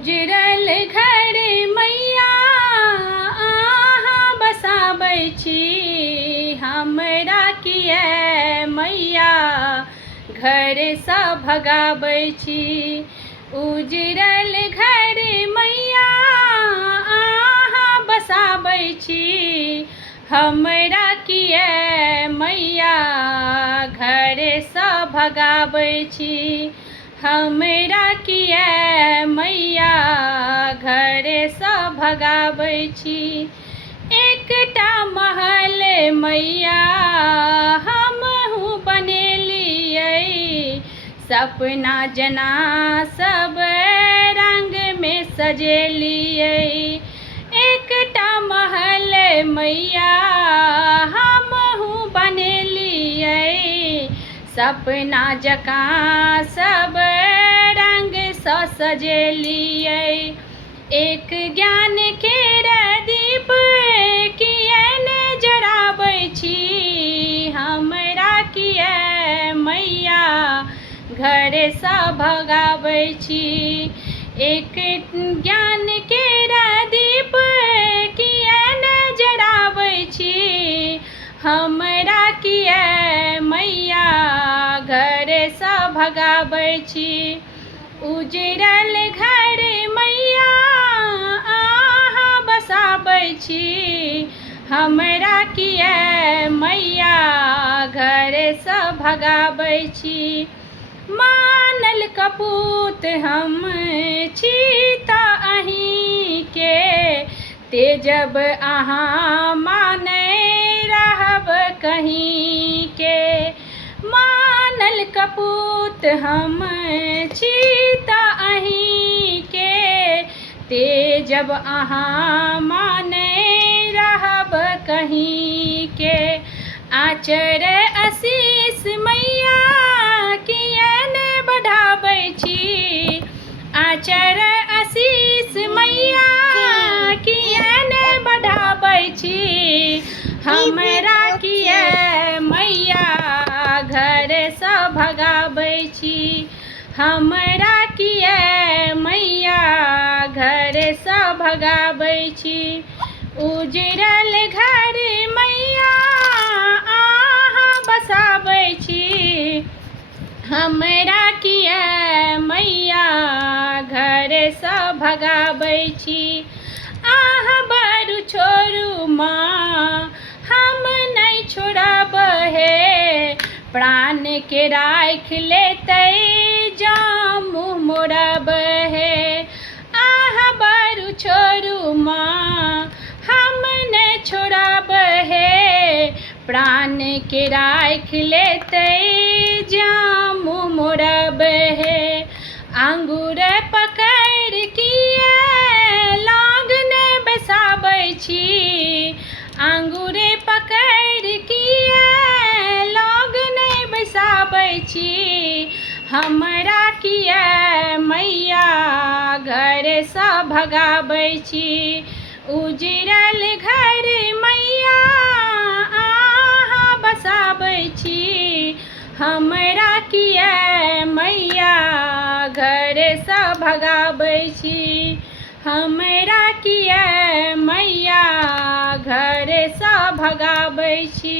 उजरल घर मैया अहाँ बसाबै छी, हमरा किए मैया घरसँ भगाबै छी। उजरल घर मैया अहाँ बसाबै छी, हमरा किए मैया घरसँ भगाबै छी। हमरा किए मैया घरसँ भगाबै छी। एकटा महल मैया हमहूँ बनेलियै, सपना जेना सब रङ्गमे सजेलियै। एकटा महल मैया हमहूँ बनेलियै, सपना जकाँ सब रङ्गसँ सजेलियै। एक ज्ञान केर दीप किए ने जराबै छी, हमरा किए मैया घरसँ भगाबै छी। एक ज्ञान केर दीप किए ने जराबै छी, हमरा किए मैया घरसँ भगाबै छी। उजरल घर मैया अहाँ बसाबै छी, हमरा किए मैया घरसँ भगाबै छी। मानल कपूत हम छी तऽ अहीँके, तेजब अहाँ मानै रहब कहीँके। मानल कपूत हम छी तऽ अहीँके, तेजब अहाँ मानै रहब कहीँके। आचर आशीष मैया किए ने बढ़ाबै छी, आचर आशीष मैया किए ने बढ़ाबै छी, हमरा किए मैया घरसँ भगाबै छी। हमरा किए मैया घरसँ भगाबै छी। उजरल घर मैया अहाँ बसाबै छी, हमरा किए मैया घरसँ भगाबै छी। अहाँ बड़ छोड़ू माँ हम नहि छोड़ब हे, प्राणके राखि लेतै जँ मुँह मोड़ब हे। अहाँ बड़ छोड़ू माँ हम नहि छोड़ब हे, प्राणके राखि लेतै जँ मुँह मोड़ब हे। अंगूर पकड़ि किए लग ने बैसाबै छी, अंगूर पकड़ि किए लग ने बैसाबै छी, हमरा किए मैया घरसँ भगाबै छी। उजरल घर मैया अहाँ बसाबै छी, हमरा किए मैया घरसँ भगाबै छी। हमरा किए मैया घरसँ भगाबै छी।